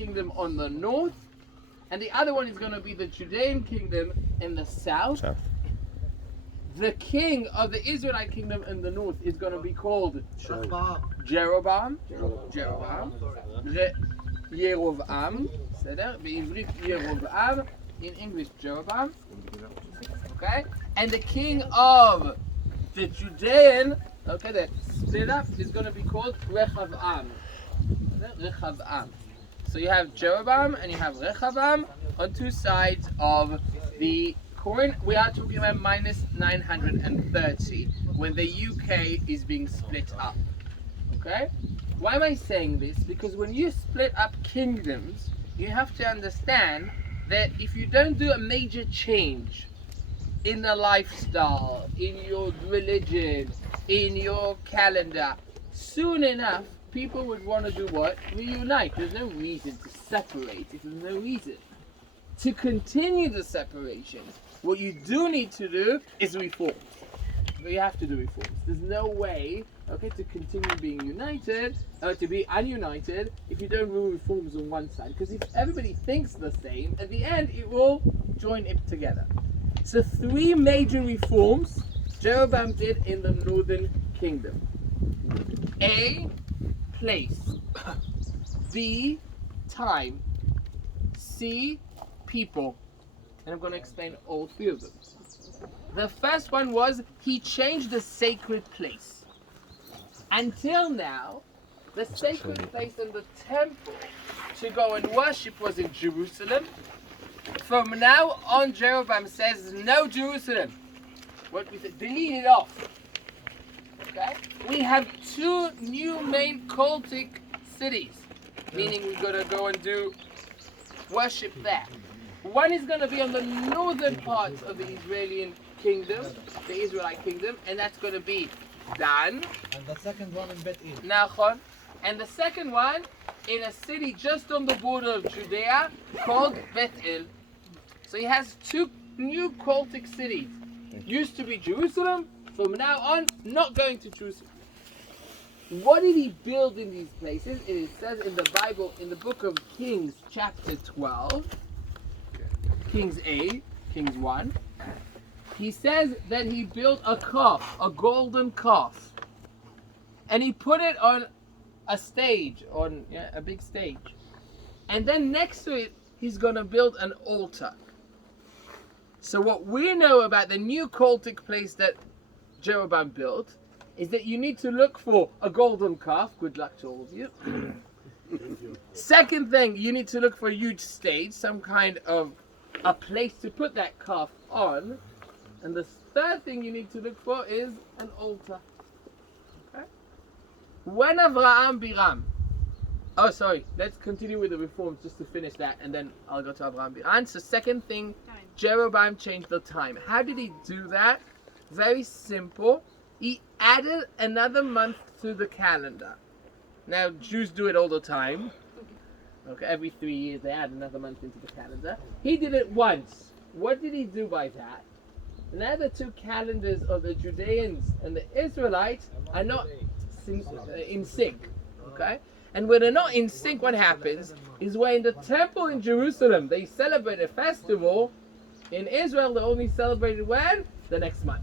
kingdom on the north, and the other one is going to be the Judean kingdom in the south. The king of the Israelite kingdom in the north is going to be called Jeroboam. Yerovam. בעברית Yerovam. In English, Jeroboam. Okay? And the king of the Judean, okay, that split up, is going to be called Rechavam. So you have Jeroboam and you have Rechavam on two sides of the coin. We are talking about minus 930 when the UK is being split up. Okay? Why am I saying this? Because when you split up kingdoms, you have to understand that if you don't do a major change in the lifestyle, in your religion, in your calendar, soon enough people would want to do what? Reunite. There's no reason to separate if there's no reason to continue the separation. What you do need to do is reforms. You have to do reforms. There's no way, okay, to continue being united, to be ununited, if you don't do reforms on one side. Because if everybody thinks the same, at the end it will join it together. So 3 major reforms Jeroboam did in the northern kingdom. A, place. B, time. C, people. And I'm going to explain all 3 of them. The first one was he changed the sacred place. Until now, the sacred place in the temple to go and worship was in Jerusalem. From now on, Jeroboam says, no Jerusalem. What we said, delete it off. Okay? We have 2 new main cultic cities, meaning we're going to go and do worship there. One is going to be on the northern part of the Israelite kingdom, and that's going to be Dan. And the second one in Bet-El. Nachon. And the second one in a city just on the border of Judea called Bet-El. So he has 2 new cultic cities. Used to be Jerusalem, from now on, not going to Jerusalem. What did he build in these places? It says in the Bible, in the book of Kings, chapter 12, Kings 8, Kings 1, he says that he built a calf, a golden calf. And he put it on a stage, a big stage. And then next to it, he's going to build an altar. So what we know about the new cultic place that Jeroboam built is that you need to look for a golden calf. Good luck to all of you. Second thing, you need to look for a huge stage, some kind of a place to put that calf on. And the third thing you need to look for is an altar. Okay? When Avraham Biram, let's continue with the reforms just to finish that, and then I'll go to Avraham Biram. So second thing, Jeroboam changed the time. How did he do that? Very simple. He added another month to the calendar. Now, Jews do it all the time. Okay, every 3 years they add another month into the calendar. He did it once. What did he do by that? Now the 2 calendars of the Judeans and the Israelites are not in sync. Okay? And when they're not in sync, what happens is when in the temple in Jerusalem they celebrate a festival, in Israel they only celebrate it when? The next month.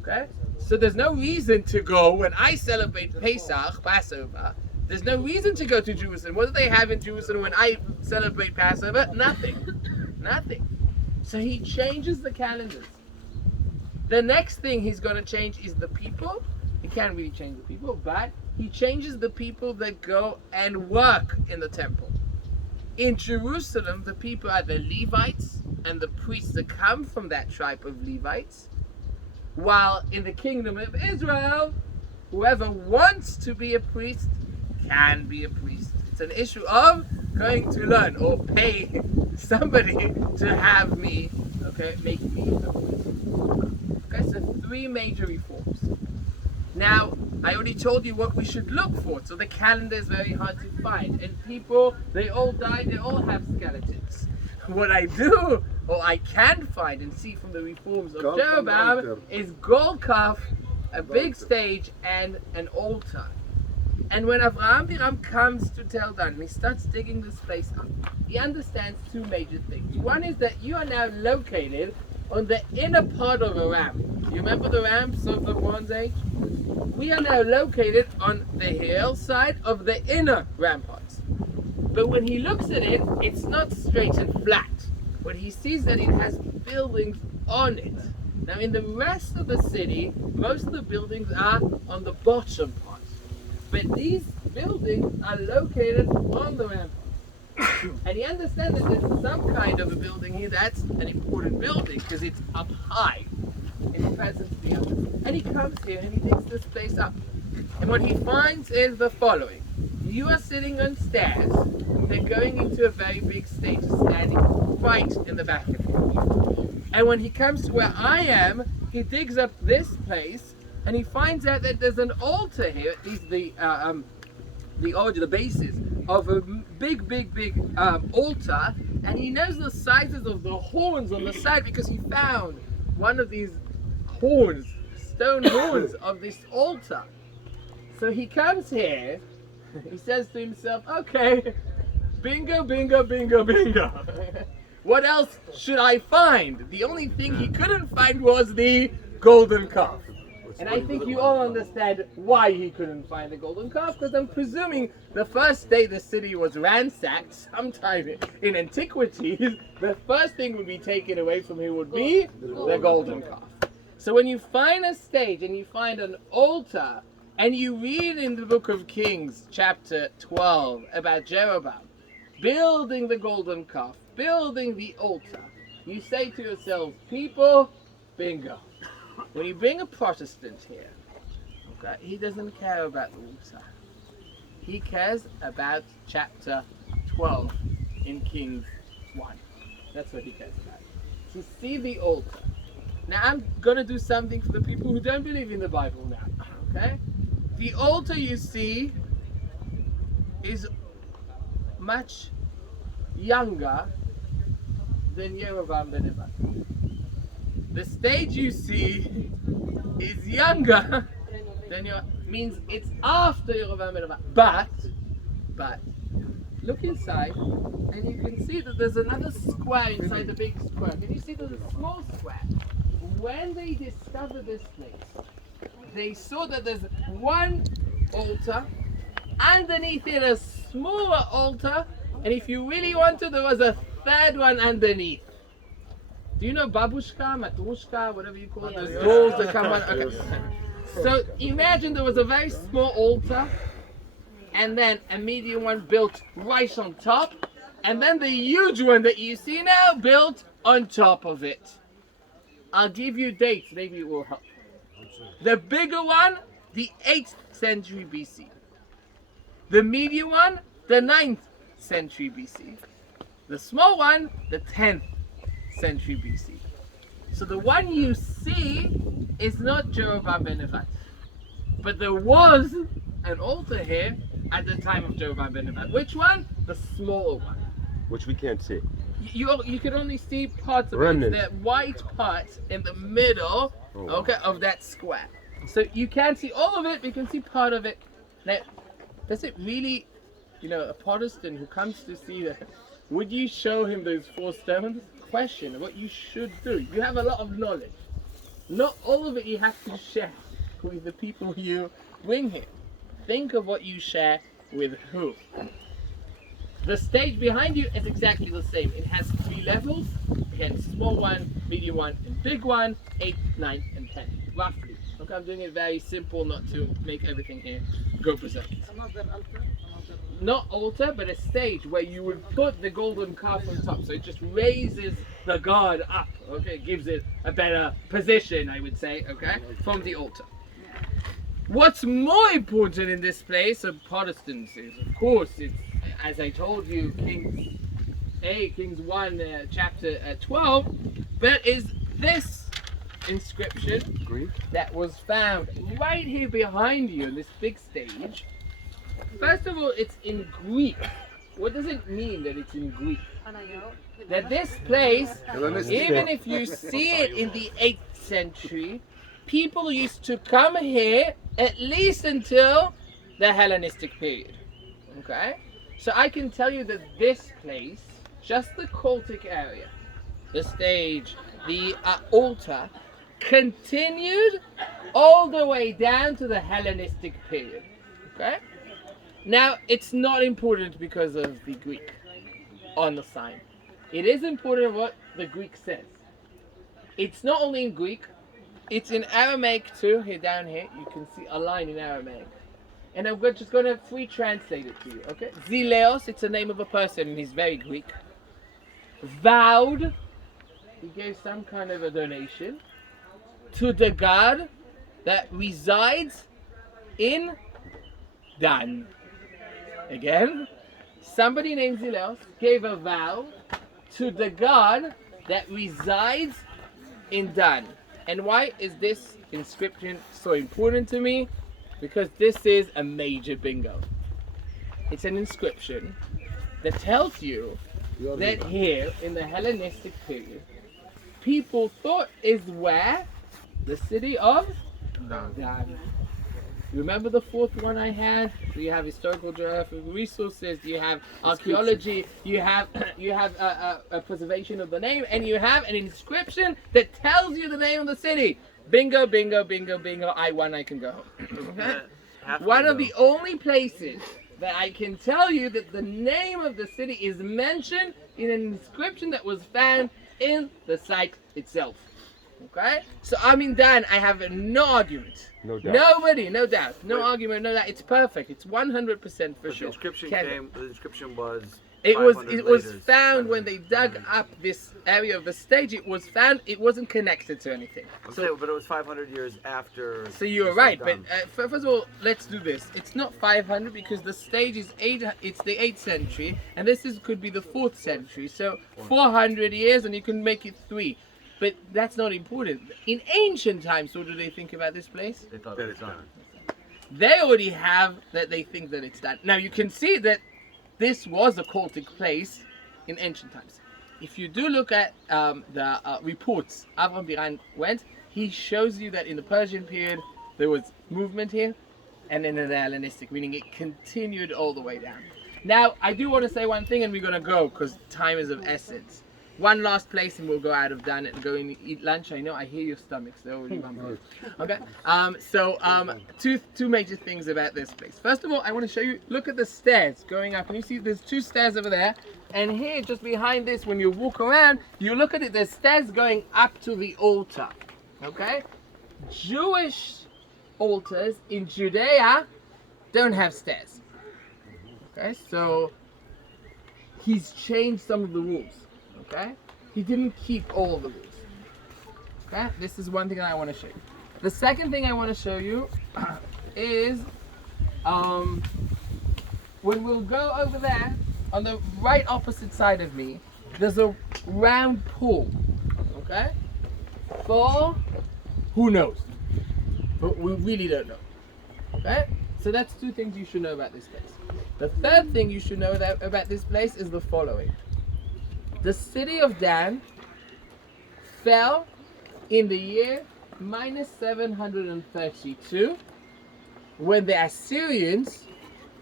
Okay? So there's no reason to go when I celebrate Pesach, Passover. There's no reason to go to Jerusalem. What do they have in Jerusalem when I celebrate Passover? Nothing. Nothing. So he changes the calendars. The next thing he's going to change is the people. He can't really change the people, but he changes the people that go and work in the temple. In Jerusalem, the people are the Levites and the priests that come from that tribe of Levites. While in the kingdom of Israel, whoever wants to be a priest can be a priest. It's an issue of going to learn or pay somebody to have me, okay, make me a priest. Okay, so 3 major reforms. Now, I already told you what we should look for. So the calendar is very hard to find. And people, they all died, they all have skeletons. What I do, or I can find and see from the reforms of Jeroboam, is gold calf, a big stage, and an altar. And when Avraham comes to Tel Dan, he starts digging this place up. He understands two major things. One is that you are now located on the inner part of a ramp. You remember the ramps of the Bronze Age? We are now located on the hillside of the inner ramparts. But when he looks at it, it's not straight and flat. What he sees that it has buildings on it. Now in the rest of the city, most of the buildings are on the bottom part. But these buildings are located on the rampart. And he understands that there's some kind of a building here that's an important building because it's up high in comparison to the others. And he comes here and he digs this place up. And what he finds is the following. You are sitting on stairs. They're going into a very big stage, standing right in the back of you. And when he comes to where I am, he digs up this place and he finds out that there's an altar here, at least the basis of a big altar, and he knows the sizes of the horns on the side because he found one of these horns, stone horns of this altar. So he comes here, he says to himself, okay, bingo, bingo, bingo, bingo. What else should I find? The only thing he couldn't find was the golden calf. And I think you all understand why he couldn't find the golden calf, because I'm presuming the first day the city was ransacked, sometime in antiquities, the first thing would be taken away from him would be the golden calf. So when you find a stage and you find an altar, and you read in the book of Kings, chapter 12, about Jeroboam building the golden calf, building the altar, you say to yourselves, people, bingo. When you bring a Protestant here, okay, he doesn't care about the altar. He cares about chapter 12 in Kings 1. That's what he cares about. To see the altar. Now I'm going to do something for the people who don't believe in the Bible now, okay? The altar you see is much younger than Yerovam ben Nebat. The stage you see is younger than means it's after Yerovam ben Nebat. But look inside and you can see that there's another square inside the big square. Can you see there's a small square? When they discovered this place, they saw that there's one altar, underneath it a smaller altar, and if you really wanted, there was a third one underneath. Do you know babushka, matrushka, whatever you call it, those dolls that come on? Okay. So imagine there was a very small altar, and then a medium one built right on top, and then the huge one that you see now built on top of it. I'll give you dates, maybe it will help. The bigger one, the 8th century BC. The medium one, the 9th century BC. The small one, the 10th century BC. So the one you see is not Jeroboam ben Nebat. But there was an altar here at the time of Jeroboam ben Nebat. Which one? The smaller one. Which we can't see. You can only see parts of Remnant. it. The white part in the middle, okay, of that square. So you can't see all of it, but you can see part of it. Now, does it really, a Protestant who comes to see that, would you show him those 4 stones? Question, what you should do. You have a lot of knowledge. Not all of it you have to share with the people you bring here. Think of what you share with who. The stage behind you is exactly the same. It has 3 levels. Again, small one, medium one, and big one, 8, 9, and 10, roughly. Okay, I'm doing it very simple, not to make everything here go berserk. Not altar, but a stage where you would put the golden calf on top. So it just raises the god up. Okay, it gives it a better position, I would say, okay, from the altar. What's more important in this place of Protestants is, of course, it's, as I told you, Kings 1, chapter 12, but is this inscription Greek? That was found right here behind you in this big stage. First of all, it's in Greek. What does it mean that it's in Greek? That this place, even if you see it in the 8th century, people used to come here at least until the Hellenistic period. Okay? So I can tell you that this place, just the cultic area, the stage, the altar, continued all the way down to the Hellenistic period. Okay? Now, it's not important because of the Greek on the sign. It is important what the Greek says. It's not only in Greek, it's in Aramaic too. Here, down here, you can see a line in Aramaic. And I'm just going to free translate it to you, okay? Zileos, it's the name of a person, and he's very Greek. Vowed, he gave some kind of a donation to the god that resides in Dan. Again, somebody named Zileos gave a vow to the god that resides in Dan. And why is this inscription so important to me? Because this is a major bingo. It's an inscription that tells you that here in the Hellenistic period, people thought is where the city of Dan. You remember the fourth one I had? You have historical geographic resources, you have archaeology, you have a preservation of the name, and you have an inscription that tells you the name of the city. Bingo, bingo, bingo, bingo. I won, I can go home. Okay? One of the only places that I can tell you that the name of the city is mentioned in an inscription that was found in the site itself. Okay? So I'm in Dan, I have no argument. No doubt. Nobody, no doubt. No argument, no doubt. It's perfect. It's 100% for But sure. the inscription was It was 500 later, found when they 500. dug up this area of the stage. It was found. It wasn't connected to anything. I'm saying, but it was 500 years after. So you're this was right, but done. first of all, let's do this. It's not 500 because the stage is It's the 8th century, and this could be the 4th century. So 400 years, and you can make it 3. But that's not important. In ancient times, what do they think about this place? They thought That it was it's done. done. They already have that. They think that it's done. Now you can see that this was a cultic place in ancient times. If you do look at the reports Avram Biran went, he shows you that in the Persian period there was movement here, and in the Hellenistic, meaning it continued all the way down. Now I do want to say one thing, and we're gonna go because time is of essence. One last place, and we'll go out of Dan and go and eat lunch. I know I hear your stomachs; they're already rumbling. Okay. Two major things about this place. First of all, I want to show you. Look at the stairs going up, and you see there's 2 stairs over there, and here just behind this, when you walk around, you look at it. There's stairs going up to the altar. Okay. Jewish altars in Judea don't have stairs. Okay, so he's changed some of the rules. Okay, he didn't keep all the rules. Okay, this is one thing that I want to show you. The second thing I want to show you is when we'll go over there on the right opposite side of me, there's a round pool. Okay, for who knows, but we really don't know. Okay, so that's 2 things you should know about this place. The third thing you should know about this place is the following. The city of Dan fell in the year minus 732 when the Assyrians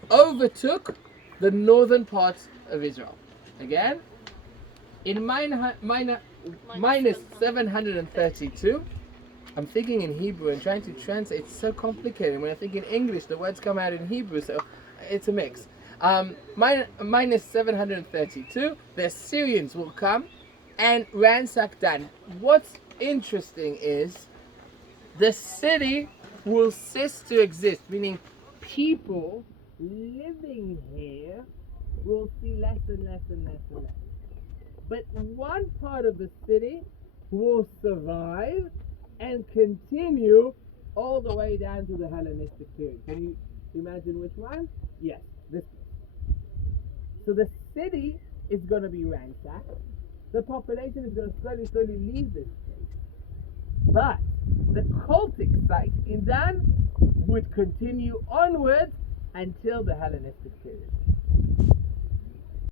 overtook the northern parts of Israel. Again, in minus 732, I'm thinking in Hebrew and trying to translate. It's so complicated. When I think in English, the words come out in Hebrew, so it's a mix. Minus 732, the Assyrians will come and ransack Dan. What's interesting is the city will cease to exist, meaning people living here will see less and less and less and less. But one part of the city will survive and continue all the way down to the Hellenistic period. Can you imagine which one? Yes, this one. So the city is going to be ransacked. The population is going to slowly leave this place. But the cultic site in Dan would continue onwards until the Hellenistic period.